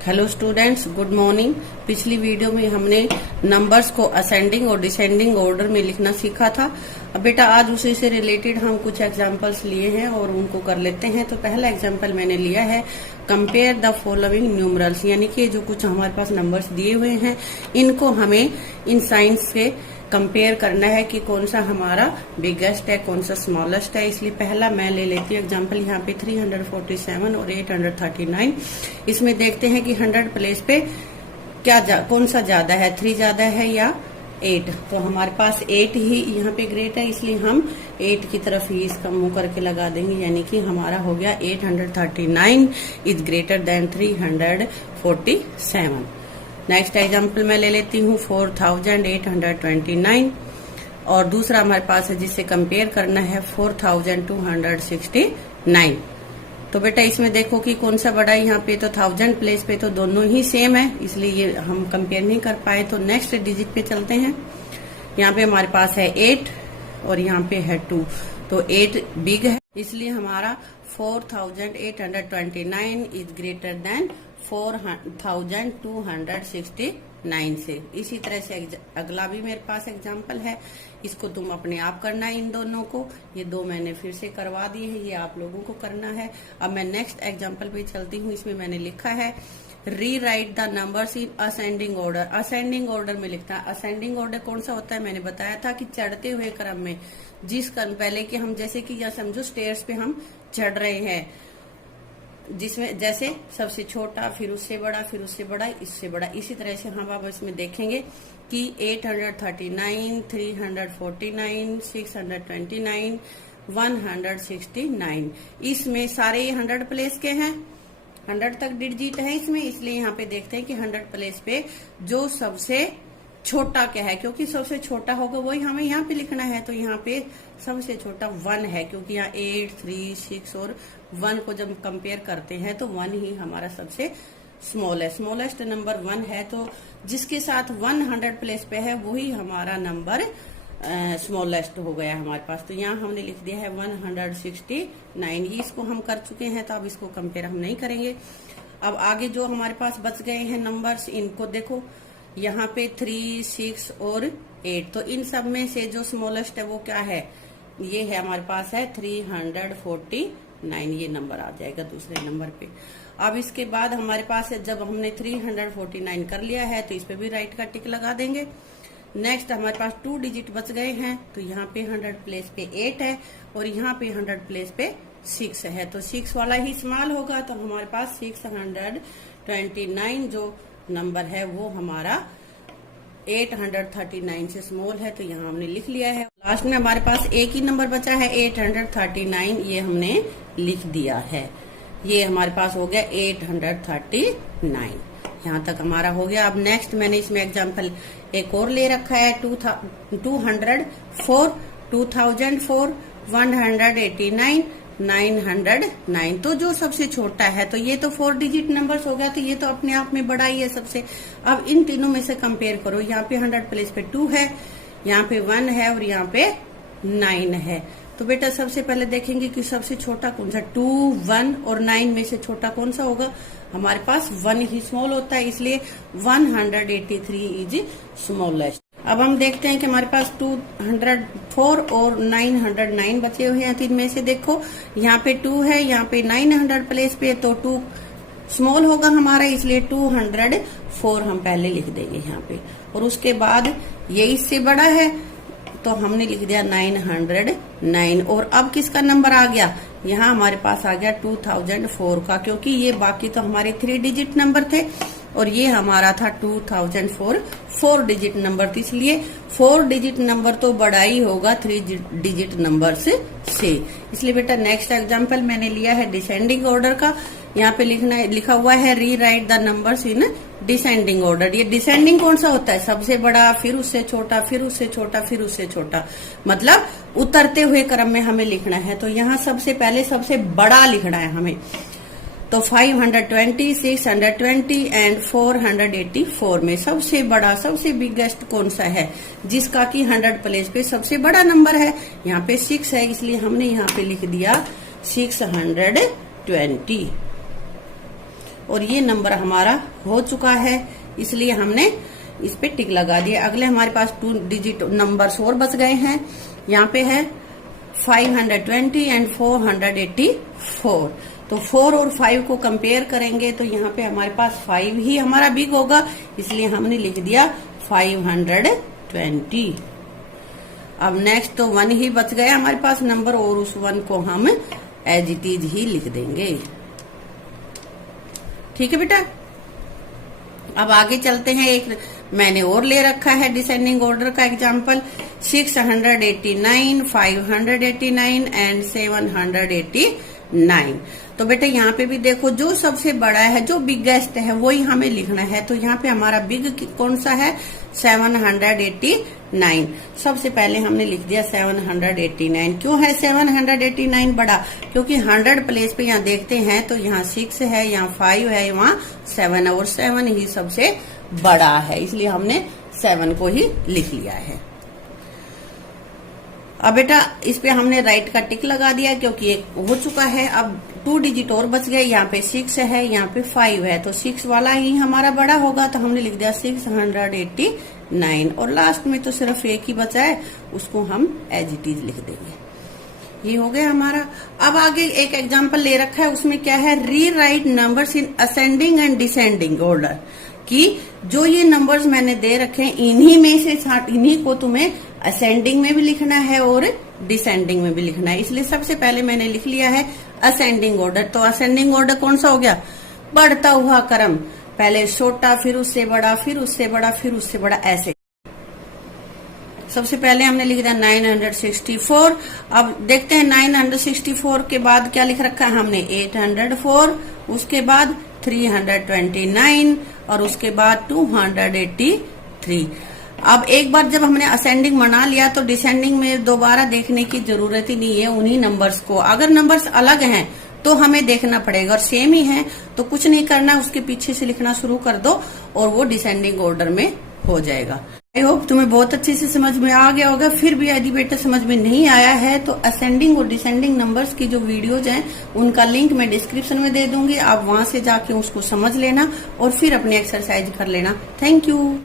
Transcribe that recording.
Hello students, good morning. पिछली video में हमने नंबर्स को असेंडिंग और डिसेंडिंग ऑर्डर में लिखना सीखा था। अब बेटा आज उसी से रिलेटेड हम कुछ एग्जांपल्स लिए हैं और उनको कर लेते हैं। तो पहला एग्जांपल मैंने लिया है कंपेयर द फॉलोइंग न्यूमरल्स, यानी कि जो कुछ हमारे पास नंबर्स दिए हुए हैं इनको हमें इन साइंस से कंपेयर करना है कि कौन सा हमारा बिगेस्ट है, कौन सा स्मॉलेस्ट है। इसलिए पहला मैं ले लेती हूँ एग्जांपल यहाँ पे 347 और 839। इसमें देखते हैं कि 100 प्लेस पे कौन सा ज्यादा है, 3 ज्यादा है या 8। तो हमारे पास 8 ही यहाँ पे ग्रेट है, इसलिए हम 8 की तरफ ही इसका मुंह करके लगा देंगे, यानी कि हमारा हो गया 839 is greater than 347। Next example मैं ले लेती हूँ 4829 और दूसरा हमारे पास है जिससे कंपेयर करना है 4269। तो बेटा इसमें देखो कि कौन सा बड़ा है। यहाँ पे तो 1000 प्लेस पे तो दोनों ही सेम है, इसलिए ये हम कंपेयर नहीं कर पाए। तो नेक्स्ट डिजिट पे चलते हैं। यहाँ पे हमारे पास है 8 और यहाँ पे है 2, तो 8 बिग है, इसलिए हमारा 4829 इज ग्रेटर देन 4269 से। इसी तरह से अगला भी मेरे पास एग्जाम्पल है, इसको तुम अपने आप करना है। इन दोनों को, ये दो मैंने फिर से करवा दिए हैं, ये आप लोगों को करना है। अब मैं नेक्स्ट एग्जाम्पल पे चलती हूँ। इसमें मैंने लिखा है री right the numbers in ascending order. Ascending order में लिखता है। असेंडिंग ऑर्डर कौन सा होता है, मैंने बताया था कि चढ़ते हुए क्रम में, जिस क्रम पहले कि हम जैसे कि या समझो स्टेयर्स पे हम चढ़ रहे हैं, जिसमें जैसे सबसे छोटा, फिर उससे बड़ा, फिर उससे बड़ा, इससे बड़ा। इसी तरह से हम अब इसमें देखेंगे कि 839, 349, 629, 169, इसमें सारे 100 प्लेस के हैं, 100 तक डिजिट है इसमें। इसलिए यहाँ पे देखते हैं कि 100 प्लेस पे जो सबसे छोटा क्या है, क्योंकि सबसे छोटा होगा वही हमें यहाँ पे लिखना है। तो यहाँ पे सबसे छोटा 1 है, क्योंकि यहाँ 8, 3, 6 और 1 को जब कंपेयर करते हैं तो 1 ही हमारा सबसे स्मॉलेस्ट नंबर 1 है। तो जिसके साथ 100 प्लेस पे है वही हमारा नंबर स्मॉलेस्ट हो गया हमारे पास। तो यहाँ हमने लिख दिया है 169। ये इसको हम कर चुके हैं, तो अब इसको कंपेयर हम नहीं करेंगे। अब आगे जो हमारे पास बच गए हैं नंबर्स, इनको देखो। यहाँ पे 3, 6 और 8, तो इन सब में से जो स्मॉलेस्ट है वो क्या है, ये है हमारे पास है 349। ये नंबर आ जाएगा दूसरे नंबर पे। अब इसके बाद हमारे पास है, जब हमने 349 कर लिया है तो इस पे भी राइट का टिक लगा देंगे। नेक्स्ट हमारे पास 2 डिजिट बच गए हैं, तो यहाँ पे 100 प्लेस पे 8 है और यहाँ पे 100 प्लेस पे 6 है, तो 6 वाला ही स्मॉल होगा। तो हमारे पास 629 जो नंबर है वो हमारा 839 से स्मॉल है, तो यहाँ हमने लिख लिया है। लास्ट में हमारे पास एक ही नंबर बचा है 839, ये हमने लिख दिया है। ये हमारे पास हो गया 839। यहाँ तक हमारा हो गया। अब नेक्स्ट मैंने इसमें एग्जांपल एक और ले रखा है 204, 2004, 189, 909। तो जो सबसे छोटा है, तो ये तो 4 डिजिट नंबर्स हो गया, तो ये तो अपने आप में बड़ा ही है सबसे। अब इन तीनों में से कंपेयर करो। यहाँ पे 100 प्लेस पे 2 है, यहाँ पे 1 है और यहाँ पे 9 है। तो बेटा सबसे पहले देखेंगे कि सबसे छोटा कौन सा, 2, 1 और 9 में से छोटा कौन सा होगा। हमारे पास 1 ही स्मॉल होता है, इसलिए 183 इज स्मॉलेस्ट। अब हम देखते हैं कि हमारे पास 204 और 909 बचे हुए हैं। तीन में से देखो, यहाँ पे 2 है, यहाँ पे 900 प्लेस पे, तो 2 स्मॉल होगा हमारा, इसलिए 204 हम पहले लिख देंगे यहाँ पे। और उसके बाद ये इससे बड़ा है, तो हमने लिख दिया 909। और अब किसका नंबर आ गया, यहाँ हमारे पास आ गया 2004 का, क्योंकि ये बाकी तो हमारे 3 डिजिट नंबर थे और ये हमारा था 2004 4 डिजिट नंबर थी, इसलिए 4 डिजिट नंबर तो बड़ा ही होगा 3 डिजिट नंबर से। इसलिए बेटा नेक्स्ट एग्जांपल मैंने लिया है डिसेंडिंग ऑर्डर का। यहाँ पे लिखा हुआ है री right the numbers in descending order. ये डिसेंडिंग कौन सा होता है, सबसे बड़ा, फिर उससे छोटा, फिर उससे छोटा, फिर उससे छोटा, मतलब उतरते हुए क्रम में हमें लिखना है। तो यहाँ सबसे पहले सबसे बड़ा लिखना है हमें। तो 520, 620 एंड 484 में सबसे बड़ा, सबसे बिगेस्ट कौन सा है, जिसका कि 100 प्लेस पे सबसे बड़ा नंबर है। यहाँ पे 6 है, इसलिए हमने यहाँ पे लिख दिया 620। और ये नंबर हमारा हो चुका है, इसलिए हमने इस पे टिक लगा दिया। अगले हमारे पास 2 डिजिट नंबर्स और बच गए हैं। यहाँ पे है 520 एंड 484। तो 4 और 5 को कंपेयर करेंगे तो यहाँ पे हमारे पास 5 ही हमारा बिग होगा, इसलिए हमने लिख दिया 520। अब नेक्स्ट तो 1 ही बच गया हमारे पास नंबर, और उस 1 को हम एज इट इज ही लिख देंगे। ठीक है बेटा। अब आगे चलते हैं। एक मैंने और ले रखा है डिसेंडिंग ऑर्डर का एग्जाम्पल, 689, 589 एंड 789। तो बेटे यहाँ पे भी देखो, जो सबसे बड़ा है, जो बिगेस्ट है, वही हमें लिखना है। तो यहाँ पे हमारा बिग कौन सा है? 789। सबसे पहले हमने लिख दिया 789। क्यों है 789 बड़ा? क्योंकि 100 प्लेस पे यहाँ देखते हैं तो यहाँ 6 है, यहाँ 5 है, वहाँ 7 है, और 7 ही सबसे बड़ा है, इसलिए हमने 7 को ही लिख लिया है। अब बेटा इस पे हमने राइट का टिक लगा दिया क्योंकि एक हो चुका है। अब 2 डिजिट और बच गए, यहाँ पे 6 है, यहाँ पे 5 है, तो 6 वाला ही हमारा बड़ा होगा, तो हमने लिख दिया 689। और लास्ट में तो सिर्फ एक ही बचा है, उसको हम एज इट इज लिख देंगे। ये हो गया हमारा। अब आगे एक एग्जाम्पल ले रखा है, उसमें क्या है? री right numbers in ascending and descending order. कि जो ये नंबर्स मैंने दे रखे हैं, इन्हीं में से इन्हीं को तुम्हें असेंडिंग में भी लिखना है और डिसेंडिंग में भी लिखना है। इसलिए सबसे पहले मैंने लिख लिया है असेंडिंग ऑर्डर। तो असेंडिंग ऑर्डर कौन सा हो गया? बढ़ता हुआ क्रम, पहले छोटा, फिर उससे बड़ा, फिर उससे बड़ा, फिर उससे बड़ा, ऐसे। सबसे पहले हमने लिख दिया 964। अब देखते हैं 964 के बाद क्या लिख रखा है हमने? 804, उसके बाद 329 और उसके बाद 283। अब एक बार जब हमने असेंडिंग बना लिया तो डिसेंडिंग में दोबारा देखने की जरूरत ही नहीं है उन्हीं नंबर्स को। अगर नंबर्स अलग हैं तो हमें देखना पड़ेगा, और सेम ही है तो कुछ नहीं करना, उसके पीछे से लिखना शुरू कर दो और वो डिसेंडिंग ऑर्डर में हो जाएगा। आई होप तुम्हें बहुत अच्छे से समझ में आ गया होगा। फिर भी यदि बेटा समझ में नहीं आया है तो असेंडिंग और डिसेंडिंग नंबर्स की जो वीडियोज हैं उनका लिंक मैं डिस्क्रिप्शन में दे दूंगी, आप वहां से जाके उसको समझ लेना और फिर अपनी एक्सरसाइज कर लेना। Thank you.